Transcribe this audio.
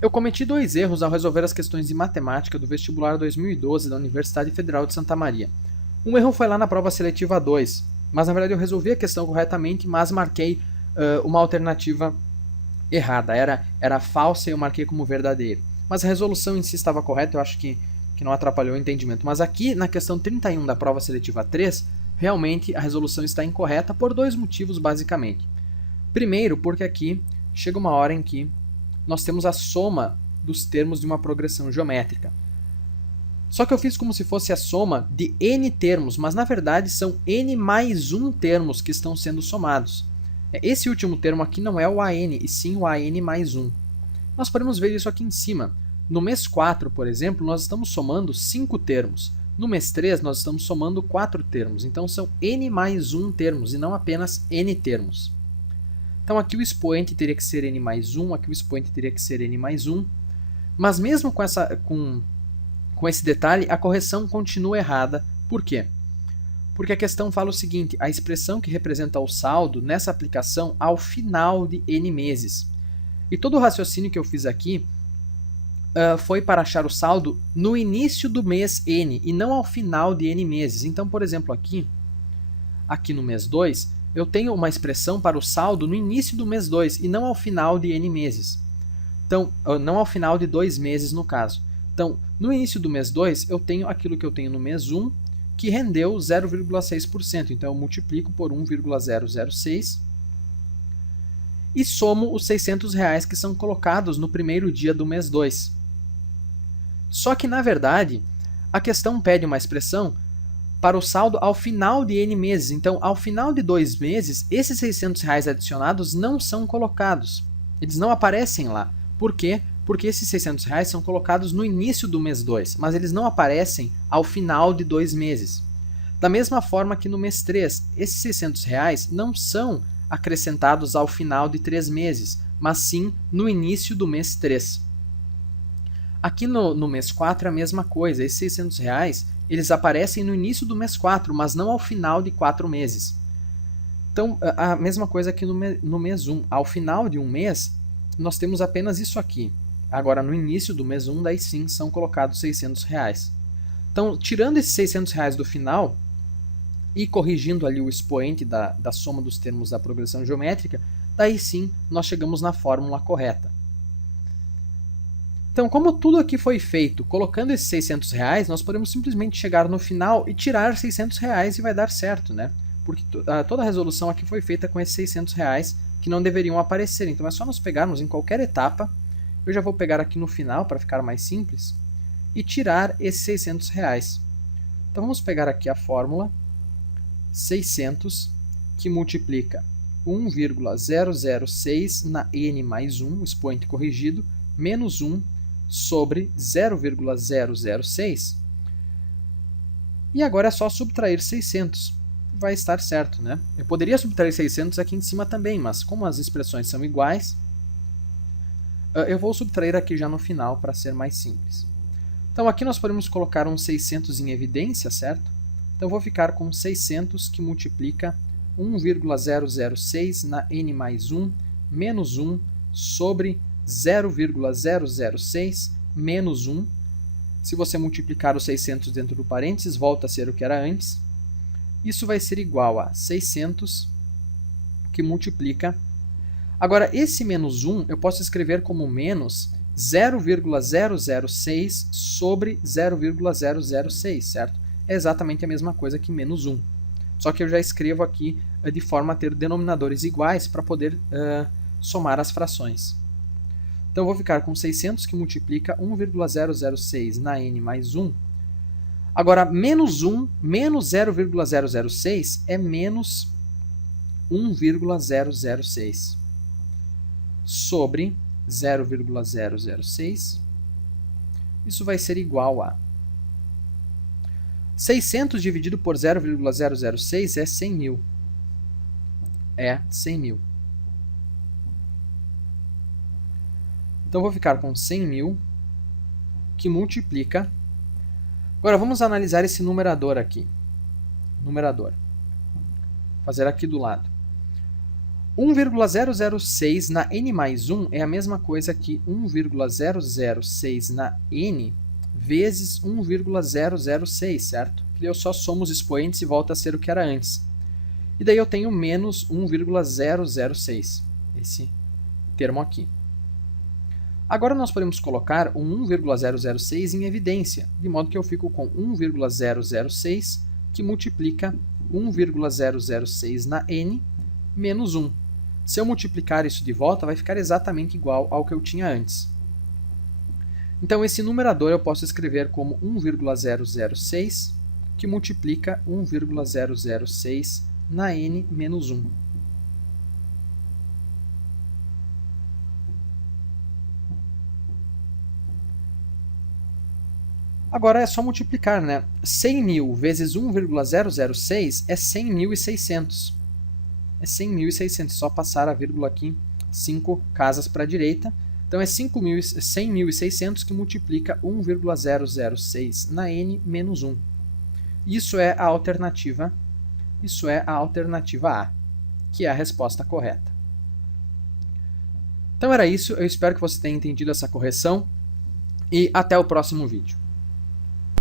Eu cometi dois erros ao resolver as questões de matemática do vestibular 2012 da Universidade Federal de Santa Maria. Um erro foi lá na prova seletiva 2, mas na verdade eu resolvi a questão corretamente, mas marquei uma alternativa errada, era falsa e eu marquei como verdadeira. Mas a resolução em si estava correta, eu acho que não atrapalhou o entendimento. Mas aqui na questão 31 da prova seletiva 3, realmente a resolução está incorreta por dois motivos basicamente. Primeiro, porque aqui chega uma hora em que nós temos a soma dos termos de uma progressão geométrica. Só que eu fiz como se fosse a soma de n termos, mas na verdade são n mais 1 termos que estão sendo somados. Esse último termo aqui não é o AN, e sim o AN mais 1. Nós podemos ver isso aqui em cima. No mês 4, por exemplo, nós estamos somando 5 termos. No mês 3, nós estamos somando 4 termos. Então são n mais 1 termos, e não apenas n termos. Então aqui o expoente teria que ser n mais 1, aqui o expoente teria que ser n mais 1. Mas mesmo com esse detalhe, a correção continua errada. Por quê? Porque a questão fala o seguinte: a expressão que representa o saldo nessa aplicação ao final de n meses. E todo o raciocínio que eu fiz aqui foi para achar o saldo no início do mês n e não ao final de n meses. Então, por exemplo, aqui no mês 2, eu tenho uma expressão para o saldo no início do mês 2 e não ao final de n meses. Então, não ao final de 2 meses no caso. Então, no início do mês 2, eu tenho aquilo que eu tenho no mês 1, que rendeu 0,6%. Então, eu multiplico por 1,006 e somo os R$600 que são colocados no primeiro dia do mês 2. Só que, na verdade, a questão pede uma expressão para o saldo ao final de n meses. Então, ao final de 2 meses, esses R$600 adicionados não são colocados. Eles não aparecem lá. Por quê? Porque esses R$600 são colocados no início do mês 2, mas eles não aparecem ao final de 2 meses. Da mesma forma que no mês 3, esses R$600 não são acrescentados ao final de 3 meses, mas sim no início do mês 3. Aqui no mês 4 é a mesma coisa, esses R$600 eles aparecem no início do mês 4, mas não ao final de 4 meses. Então, a mesma coisa aqui no mês 1. Ao final de um mês, nós temos apenas isso aqui. Agora, no início do mês 1, daí sim, são colocados R$600. Então, tirando esses R$600 do final e corrigindo ali o expoente da soma dos termos da progressão geométrica, daí sim, nós chegamos na fórmula correta. Então, como tudo aqui foi feito colocando esses R$600, nós podemos simplesmente chegar no final e tirar R$600 e vai dar certo, né? Porque toda a resolução aqui foi feita com esses R$600 que não deveriam aparecer. Então, é só nós pegarmos em qualquer etapa. Eu já vou pegar aqui no final para ficar mais simples e tirar esses R$600. Então, vamos pegar aqui a fórmula 600 que multiplica 1,006 na n mais 1, expoente corrigido, menos 1 sobre 0,006. E agora é só subtrair 600. Vai estar certo, né? Eu poderia subtrair 600 aqui em cima também, mas como as expressões são iguais, eu vou subtrair aqui já no final para ser mais simples. Então aqui nós podemos colocar um 600 em evidência, certo? Então eu vou ficar com 600 que multiplica 1,006 na n mais 1 menos 1 sobre 0,006 menos 1. Se você multiplicar os 600 dentro do parênteses, volta a ser o que era antes. Isso vai ser igual a 600 que multiplica... Agora, esse menos 1 eu posso escrever como menos 0,006 sobre 0,006, certo? É exatamente a mesma coisa que menos 1. Só que eu já escrevo aqui de forma a ter denominadores iguais para poder somar as frações. Então, eu vou ficar com 600 que multiplica 1,006 na n mais 1. Agora, menos 1 menos 0,006 é menos 1,006 sobre 0,006. Isso vai ser igual a 600 dividido por 0,006 é 100 mil. É 100 mil. Então, eu vou ficar com 100 mil que multiplica... Agora, vamos analisar esse numerador aqui. Numerador. Vou fazer aqui do lado. 1,006 na n mais 1 é a mesma coisa que 1,006 na n vezes 1,006, certo? Que eu só somo os expoentes e volta a ser o que era antes. E daí eu tenho menos 1,006, esse termo aqui. Agora nós podemos colocar o 1,006 em evidência, de modo que eu fico com 1,006 que multiplica 1,006 na n menos 1. Se eu multiplicar isso de volta, vai ficar exatamente igual ao que eu tinha antes. Então esse numerador eu posso escrever como 1,006 que multiplica 1,006 na n menos 1. Agora é só multiplicar, né? 100.000 vezes 1,006 é 100.600. É 100.600, só passar a vírgula aqui 5 casas para a direita. Então é 100.600 que multiplica 1,006 na n menos 1. Isso é a alternativa A, que é a resposta correta. Então era isso, eu espero que você tenha entendido essa correção e até o próximo vídeo.